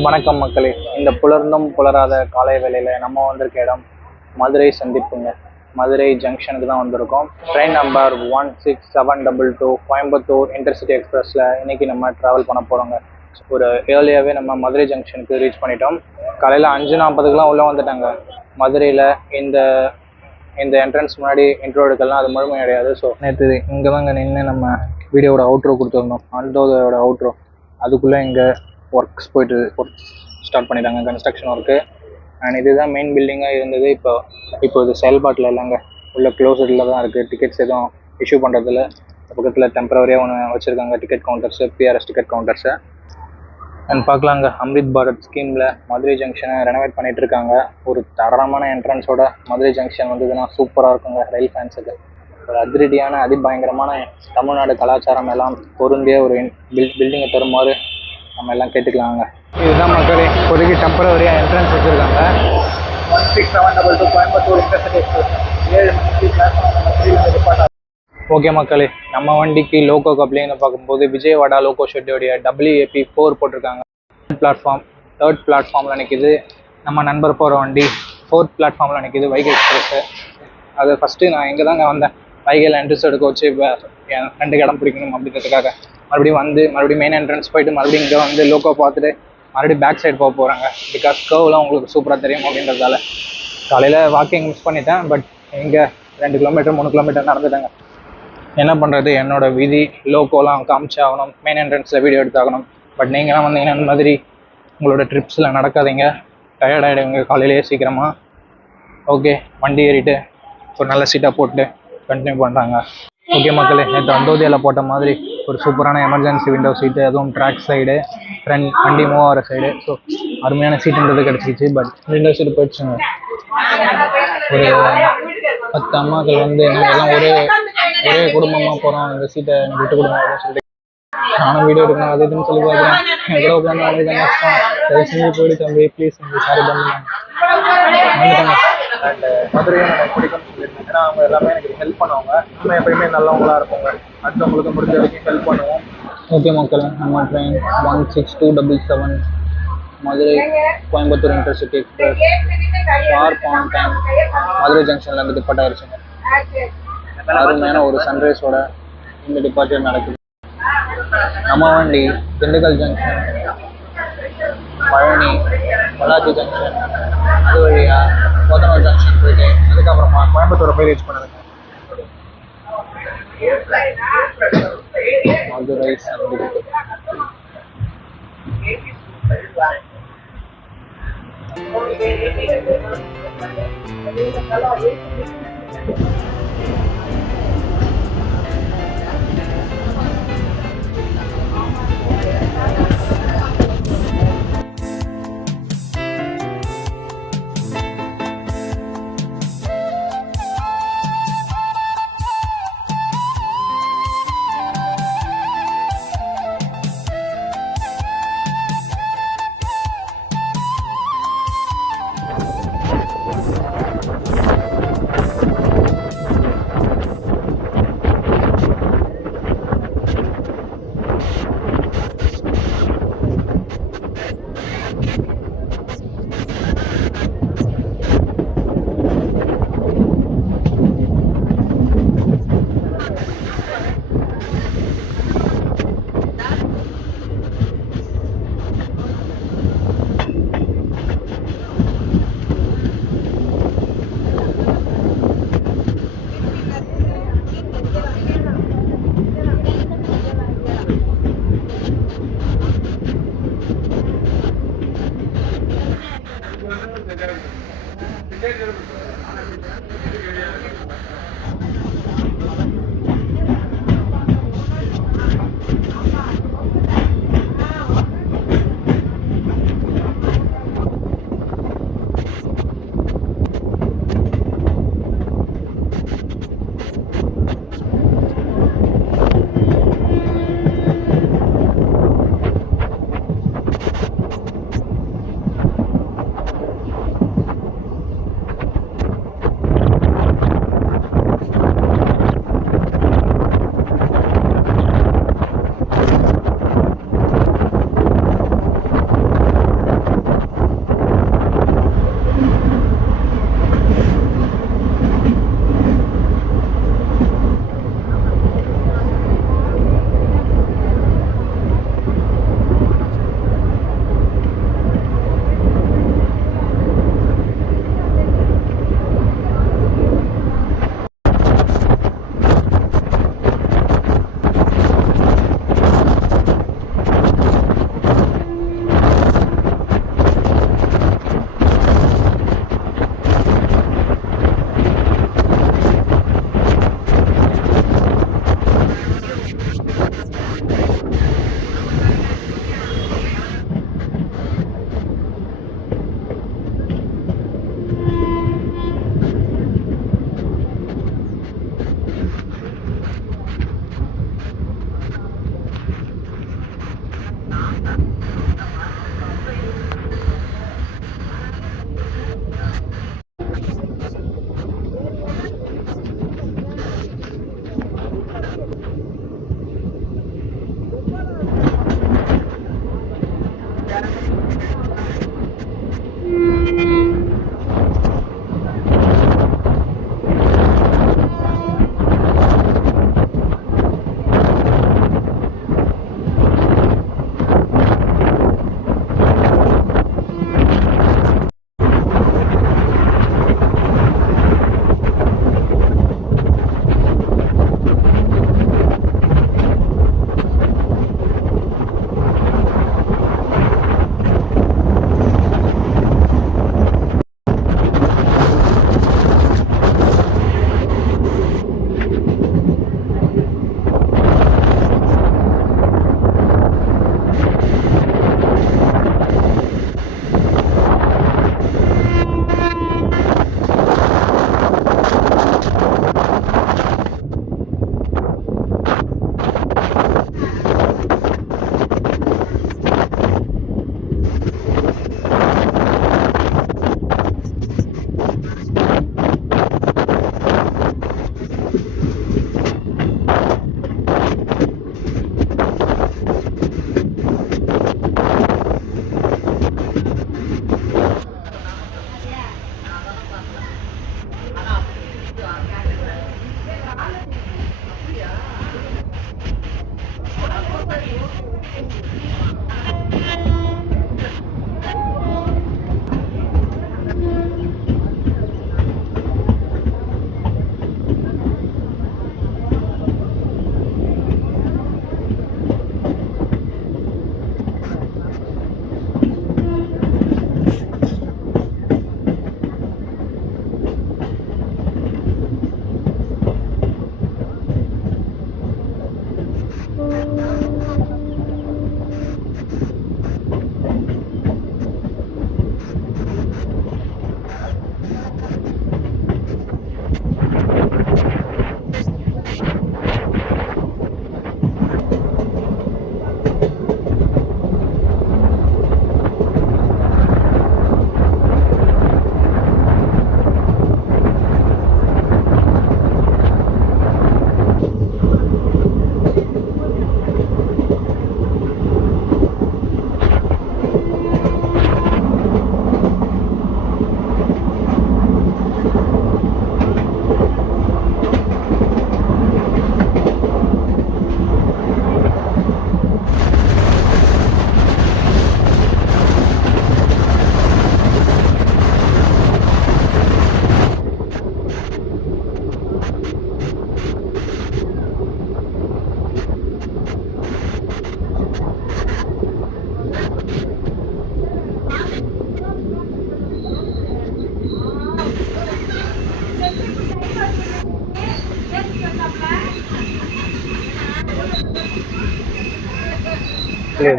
வணக்கம் மக்களே. இந்த புலர்ந்தும் புலராத காலை வேளையில் நம்ம வந்திருக்க இடம் மதுரை சந்திப்புங்க. மதுரை ஜங்ஷனுக்கு தான் வந்திருக்கோம். ட்ரெயின் நம்பர் 16722 கோயம்புத்தூர் இன்டர்சிட்டி எக்ஸ்பிரஸில் இன்றைக்கி நம்ம ட்ராவல் பண்ண போகிறோங்க. ஒரு ஏர்லியாகவே நம்ம மதுரை ஜங்ஷனுக்கு ரீச் பண்ணிட்டோம். காலையில் 5:40க்குலாம் உள்ளே வந்துட்டாங்க. மதுரையில் இந்த இந்த என்ட்ரன்ஸ் முன்னாடி இன்ட்ரோ எடுக்கலாம், அது முழுமை கிடையாது. ஸோ நேற்று இங்கே தாங்க நின்று நம்ம வீடியோட அவுட்ரோ கொடுத்துருந்தோம். அண்டோதோட அவுட்ரோ அதுக்குள்ளே இங்கே ஒர்க் ஸ்டார்ட் பண்ணிட்டாங்க, கன்ஸ்ட்ரக்ஷன் ஒர்க்கு. அண்ட் இதுதான் மெயின் பில்டிங்காக இருந்தது. இப்போ இது செயல்பாட்டில் இல்லைங்க, உள்ள க்ளோஸ்டில் தான் இருக்குது. டிக்கெட்ஸ் எதுவும் இஷ்யூ பண்ணுறதில்ல. பக்கத்தில் டெம்பரவரியாக ஒன்று வச்சுருக்காங்க, ticket counters, BRS ticket counters. And பார்க்கலாங்க, அம்ரித் பாரத் ஸ்கீமில் மதுரை ஜங்ஷனை ரெனோவேட் பண்ணிகிட்டு இருக்காங்க. ஒரு தரமான என்ட்ரன்ஸோட மதுரை ஜங்ஷன் வந்ததுன்னா சூப்பராக இருக்குங்க. ரயில் ஃபேன்ஸுக்கு ஒரு அதிரடியான அதிபயங்கரமான தமிழ்நாடு கலாச்சாரம் எல்லாம் பொருந்திய ஒரு பில்டிங்கை தருமாறு நம்ம எல்லாம் கேட்டுக்கலாங்க. இதுதான் மக்களே, இப்போதைக்கு டெம்பரவரியாக என்ட்ரன்ஸ் வச்சுருக்காங்க. 16722 கோயம்புத்தூர் இன்டர்சிட்டி எக்ஸ்பிரஸ் 7 மணிக்கு பிளாட்ஃபார்ம் நம்பர் 3 டிபார்ட். ஓகே மக்களே, நம்ம வண்டிக்கு லோகோ கப்ளிங்னு பார்க்கும்போது விஜயவாடா லோகோ ஷெட்டோடைய WAP4 போட்டிருக்காங்க. தேர்ட் பிளாட்ஃபார்மில் நிற்கிது. நம்ம நண்பர் போகிற வண்டி 4th பிளாட்ஃபார்மில் நிற்கிது, வைகை எக்ஸ்பிரஸ்ஸு. அது ஃபஸ்ட்டு நான் இங்கே தாங்க வந்தேன். வைகையில் என்ட்ரன்ஸ் எடுக்க வச்சு என் ஃப்ரெண்டுக்கு இடம் பிடிக்கணும் அப்படின்றதுக்காக மறுபடியும் மெயின் என்ட்ரன்ஸ் போயிட்டு மறுபடியும் இங்கே வந்து லோகோ பார்த்துட்டு மறுபடியும் பேக் சைடு போக போகிறாங்க. பிகாஸ் கர்வ்லாம் உங்களுக்கு சூப்பராக தெரியும் அப்படின்றதால. காலையில் வாக்கிங் மிஸ் பண்ணிட்டேன். பட் இங்கே 2 கிலோமீட்டர் 3 கிலோமீட்டர் நடந்துட்டாங்க. என்ன பண்ணுறது, என்னோட விதி. லோகோலாம் காமிச்சு ஆகணும், மெயின் என்ட்ரன்ஸில் வீடியோ எடுத்தாகணும். பட் நீங்களாம் வந்தீங்கன்னா இந்த மாதிரி உங்களோட ட்ரிப்ஸில் நடக்காதீங்க, டயர்டாகிடுவீங்க காலையிலேயே சீக்கிரமாக. ஓகே, வண்டி ஏறிட்டு ஒரு நல்ல சீட்டாக போட்டு கண்டினியூ பண்ணுறாங்க. ஓகே மக்களே, நேற்று அந்தோதியாவில் போட்ட மாதிரி ஒரு சூப்பரான எமர்ஜென்சி விண்டோ சீட்டு, அதுவும் ட்ராக் சைடு, ஃப்ரண்ட் வண்டி மூவ் ஆகிற சைடு. ஸோ அருமையான சீட்டுன்றது கிடச்சிச்சு. பட் விண்டோ சீட்டு போயிடுச்சுங்க. ஒரு 10 அம்மாக்கள் வந்து நாங்கள் ஒரே குடும்பமாக போகிறோம், இந்த சீட்டை எனக்கு விட்டு கொடுங்க அப்படின்னு சொல்லிட்டு நானும் வீடியோ எடுக்கணும் அது இதுன்னு சொல்லி பார்க்குறேன். எவ்வளோ உட்காந்து வந்து கஷ்டம், தயவு செஞ்சு போயிட்டு தம்பி ப்ளீஸ் சாரி பண்ணுங்க வந்துட்டாங்க. அண்ட் மதுரையும் எனக்கு பிடிக்கும்னு சொல்லியிருந்தேன். ஏன்னா அவங்க எல்லாமே எனக்கு ஹெல்ப் பண்ணுவாங்க. நம்ம எப்பயுமே நல்லவங்களாக இருப்பாங்க, அடுத்தவங்களுக்கு முடிஞ்ச வரைக்கும் ஹெல்ப் பண்ணுவோம். ஓகே மக்கள், நம்ம train 16277 Madurai Coimbatore intercity express sharp on time Madurai ஜங்ஷன்லேருந்து டிபார்ட் ஆயிடுச்சுங்க. அருமையான ஒரு சன்ரைஸோட இந்த டிபார்ச்சர் நடக்குது. நம்ம வண்டி திண்டுக்கல் ஜங்ஷன், பழனி, பொள்ளாச்சி ஜங்ஷன், அது வழியாக கோதனூர் ஜங்ஷன் போயிட்டு அதுக்கப்புறமா கோயம்புத்தூரை போய் ரீச் பண்ணுதுங்க. மதுரை சந்திப்பு.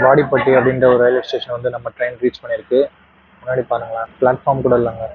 வாடிப்பட்டி அப்படின்ற ஒரு ரயில்வே ஸ்டேஷன் வந்து நம்ம ட்ரெயின் ரீச் பண்ணியிருக்கு. முன்னாடி பாருங்களேன், பிளாட்ஃபார்ம் கூட இல்லைங்க.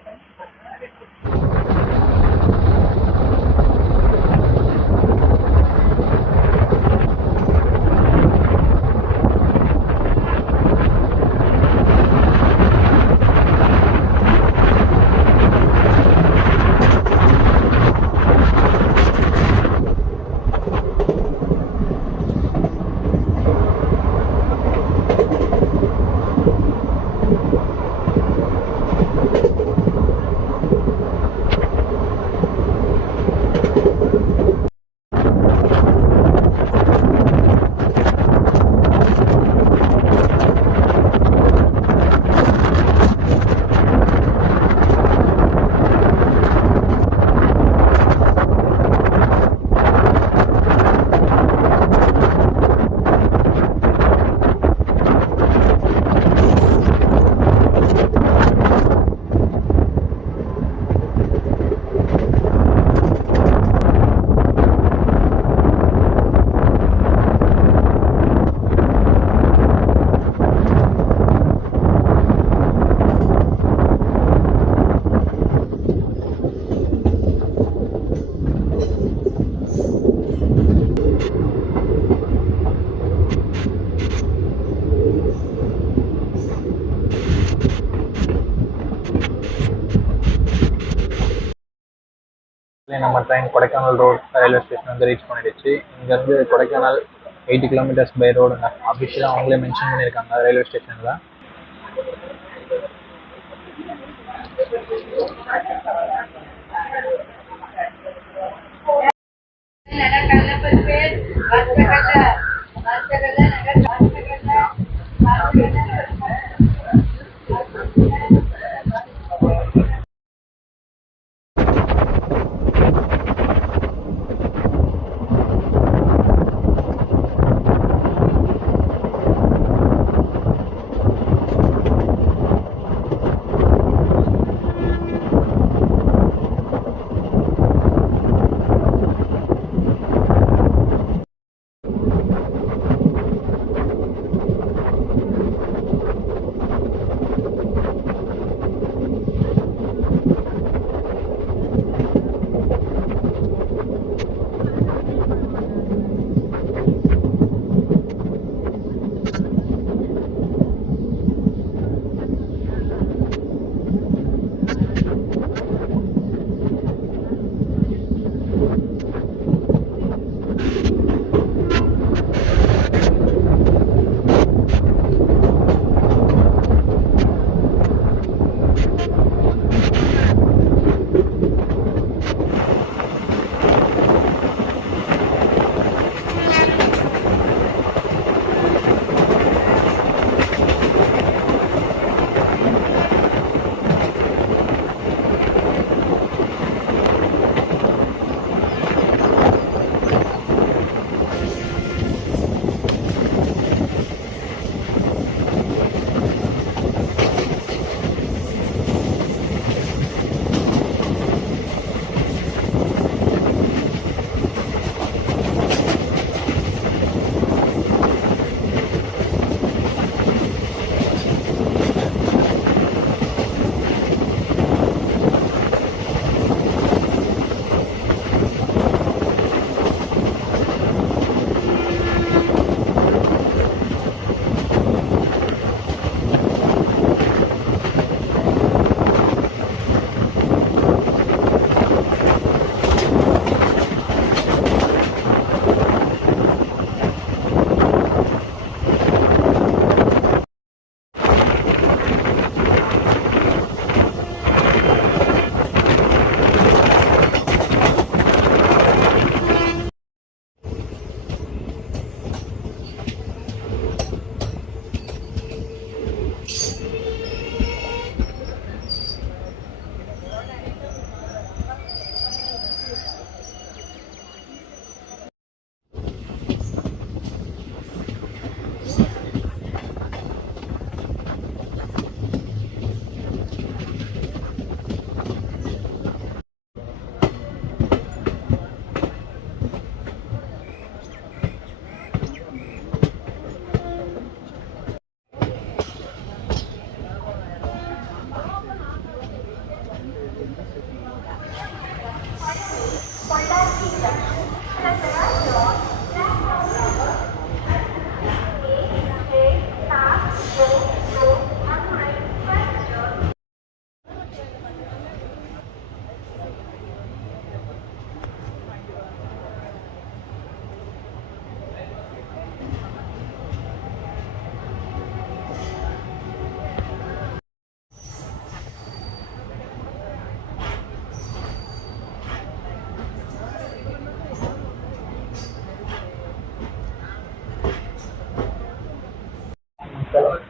நம்ம train Kodaikanal road railway station வந்து ரீச் பண்ணிடுச்சு. இங்கேருந்து கொடைக்கானல் 80 கிலோமீட்டர்ஸ் பை ரோடுங்க. அஃபிஷியலாக அவங்களே மென்ஷன் பண்ணியிருக்காங்க ரயில்வே ஸ்டேஷனில்.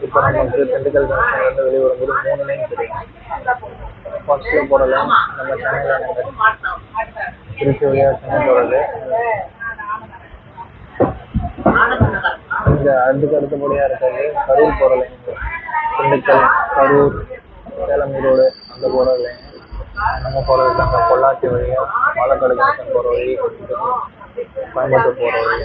இப்போ நமக்கு திண்டுக்கல் ஜங்ஷன்லேருந்து வெளியே வரும்போது 3 லைன் தெரியும். ஃபர்ஸ்ட்டில் போகிற லைன் நம்ம சென்னையில் திருச்சி வழியாக சென்னை போகிறது. இங்கே அதுக்கு அடுத்தபடியாக இருக்கிறது கரூர் போகிற லைன். திண்டுக்கல், கரூர், சேலம் ஈரோடு அந்த போகிற லைன். நம்ம போகிறது அங்கே பொள்ளாச்சி வழியாக பாலக்காடு ஜங்ஷன் போகிற வழி, கோயம்புத்தூர் போகிற வழி.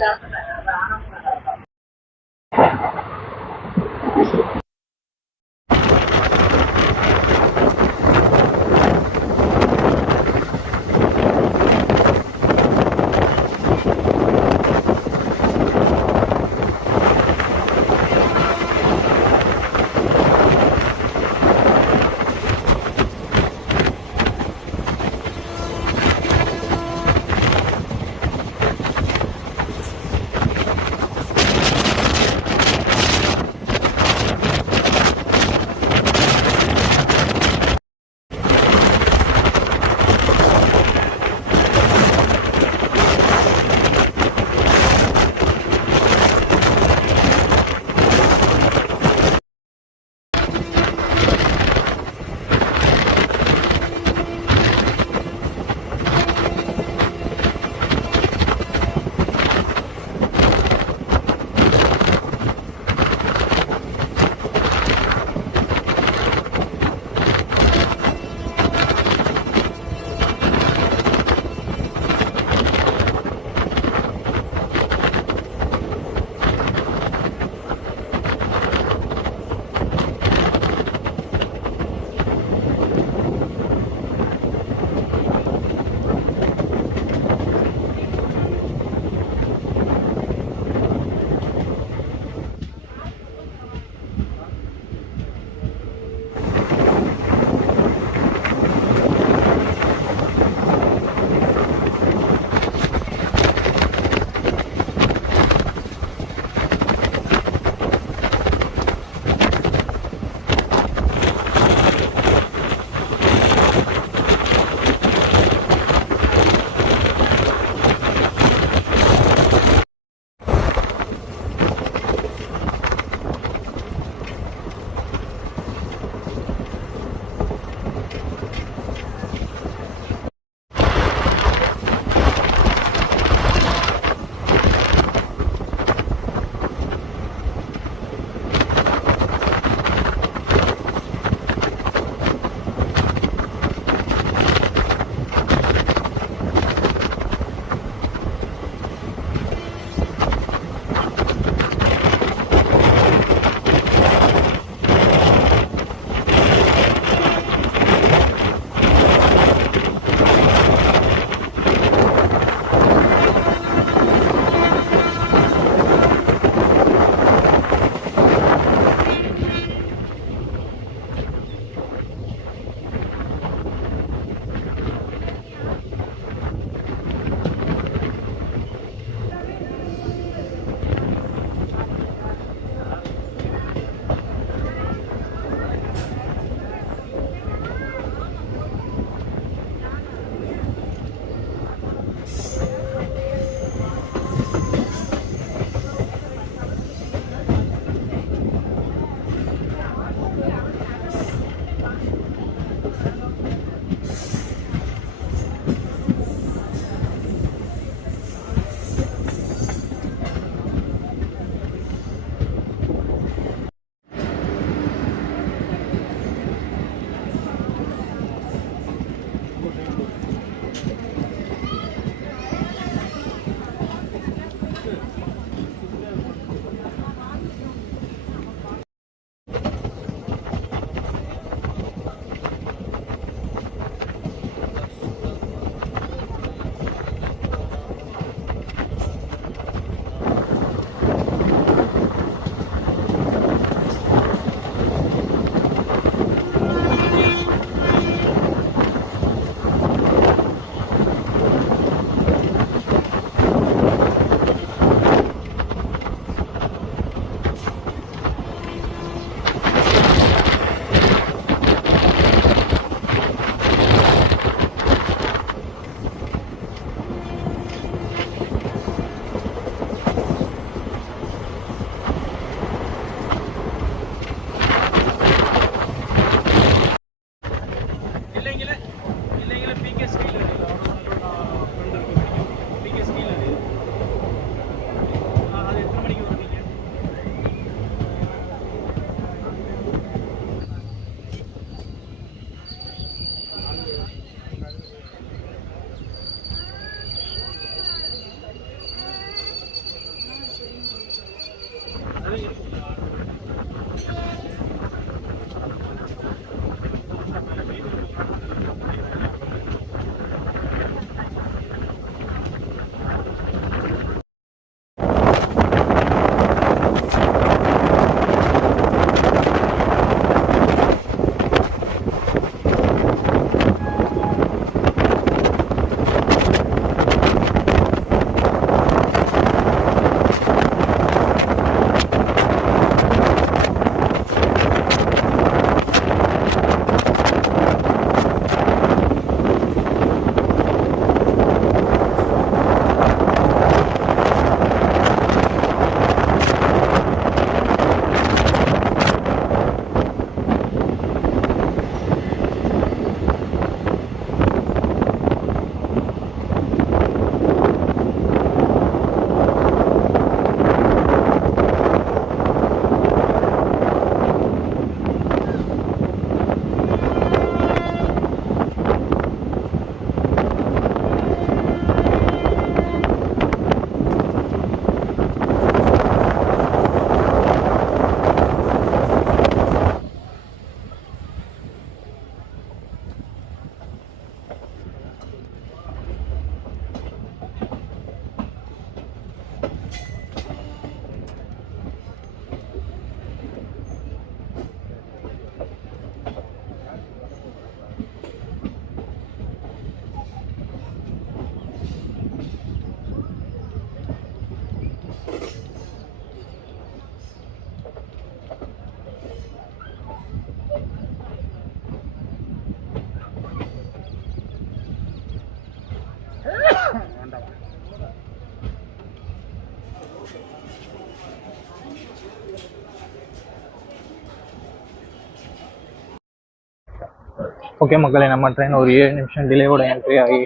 ஓகே மக்களே, நம்ம ட்ரெயின் ஒரு 7 நிமிஷம் டிலேவோட என்ட்ரி ஆகி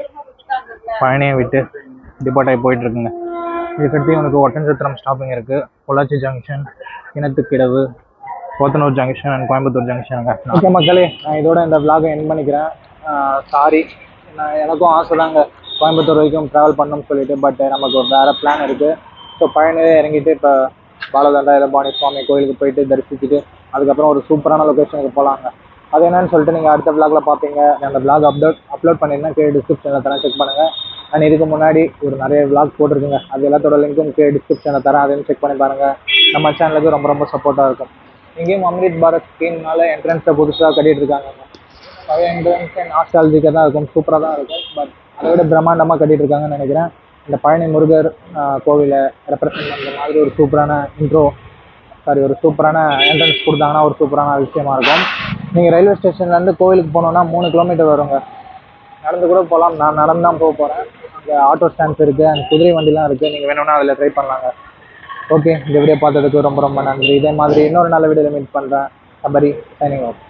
பழனியை விட்டு டிபார்ட் ஆகி போயிட்டுருக்குங்க. இதுக்கடுத்து இவனுக்கு ஒட்டன்சத்திரம் ஸ்டாப்பிங் இருக்குது, Pollachi junction, Kinathukadavu, Podanur junction and Coimbatore ஜங்ஷனுங்க. ஓகே மக்களே, நான் இதோட இந்த விலாகை எண்ட் பண்ணிக்கிறேன். சாரி, எனக்கும் ஆசை தாங்க கோயம்புத்தூர் வரைக்கும் ட்ராவல் பண்ணணும்னு சொல்லிட்டு, பட் நமக்கு வேறு பிளான் இருக்குது. ஸோ பழனியே இறங்கிட்டு இப்போ பாலதண்டா எலப்பாணி சுவாமி கோயிலுக்கு போயிட்டு தரிசிச்சுட்டு அதுக்கப்புறம் ஒரு சூப்பரான லொக்கேஷனுக்கு போகலாங்க. அது என்னன்னு சொல்லிட்டு நீங்கள் அடுத்த விலாகில் பார்ப்பீங்க. அந்த விலாக் அப்லோட் பண்ணியிருந்தேன், கீழே டிஸ்கிரிப்ஷனில் தரேன், செக் பண்ணுங்கள். அண்ட் இதுக்கு முன்னாடி ஒரு நிறைய விலாக் போட்டிருக்குங்க, அது எல்லாத்தோட லிங்க்கும் கீழே டிஸ்கிரிப்ஷனில் தரேன், அதையும் செக் பண்ணி பாருங்கள். நம்ம சேனலுக்கு ரொம்ப ரொம்ப சப்போர்ட்டாக இருக்கும். இங்கேயும் அம்ரித் பாரத் ஸ்கீம்னால என்ட்ரன்ஸை புதுசாக கட்டிகிட்டு இருக்காங்க. பழைய என்ட்ரன்ஸே நாஸ்டாலஜிக்காக தான் இருக்கும், சூப்பராக தான் இருக்கும். பட் அதை விட பிரம்மாண்டமாக கட்டிகிட்டு இருக்காங்கன்னு நினைக்கிறேன். இந்த பழனி முருகர் கோவிலை ரெப்ரசன்ட் பண்ணுற மாதிரி ஒரு சூப்பரான என்ட்ரன்ஸ் கொடுத்தாங்கன்னா ஒரு சூப்பரான விஷயமா இருக்கும். நீங்கள் ரயில்வே ஸ்டேஷன்லேருந்து கோவிலுக்கு போகணுன்னா 3 கிலோமீட்டர் வருங்க. நடந்து கூட போகலாம், நான் நடந்து தான் போக போகிறேன். அங்கே ஆட்டோ ஸ்டாண்ட்ஸ் இருக்குது, அண்ட் குதிரை வண்டிலாம் இருக்குது, நீங்கள் வேணும்னா அதில் ட்ரை பண்ணலாங்க. ஓகே, இந்த வீடியோ பார்த்ததுக்கு ரொம்ப ரொம்ப நன்றி. இதே மாதிரி இன்னொரு நல்ல வீடியோவில் மீட் பண்ணுறேன். Sabari signing off.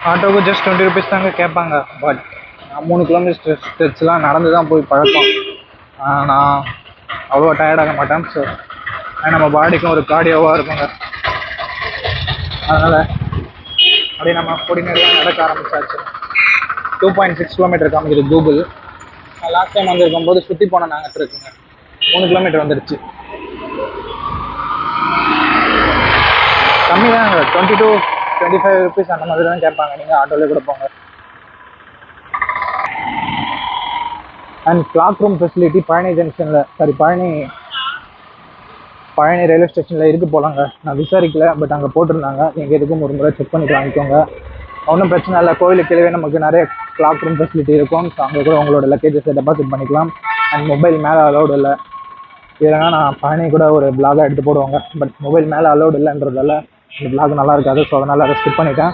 ஆட்டோவுக்கு ஜஸ்ட் 20 rupees தாங்க கேட்பாங்க. பட் நான் 3 கிலோமீட்டர் ஸ்ட்ரெச்லாம் நடந்து தான் போய் பழக்கம். நான் அவ்வளோ டயர்டாக மாட்டேன். ஸோ நம்ம பாடிக்கும் ஒரு கார்டியோவாக இருக்குங்க. அதனால் அப்படியே நம்ம பொடிநேரம் நடக்க ஆரம்பிச்சாச்சு. 2.6 கிலோமீட்டர் காமிக்குது கூகுள். லாஸ்ட் டைம் வந்திருக்கும் போது சுற்றி போன நாங்கள் இருக்குங்க, 3 கிலோமீட்டர் வந்துடுச்சு. கம்மி தாங்க, 20 to 25 rupees அந்த மாதிரி தான் கேட்பாங்க. நீங்கள் ஆட்டோலேயே கூட போங்க. And clock room facility Palani railway ஸ்டேஷனில் இருக்குது போலாங்க. நான் விசாரிக்கல, பட் அங்கே போட்டிருந்தாங்க. நீங்கள் எதுக்கும் ஒரு முறை செக் பண்ணிட்டு வாங்கிக்கோங்க. ஒன்றும் பிரச்சனை இல்லை. கோவிலுக்கு கீழே நமக்கு நிறைய கிளாக் ரூம் ஃபெசிலிட்டி இருக்கும். ஸோ அங்கே கூட உங்களோட லக்கேஜஸை டெபாசிட் பண்ணிக்கலாம். அண்ட் மொபைல் மேலே அலௌடு இல்லை. இல்லைன்னா நான் பழனி கூட ஒரு பிளாகாக எடுத்து போடுவாங்க. பட் மொபைல் மேலே அலௌடு இல்லைன்றதால இந்த பிளாக் நல்லா இருக்காது. ஸோ அதனால் அதை ஸ்கிப் பண்ணிட்டேன்.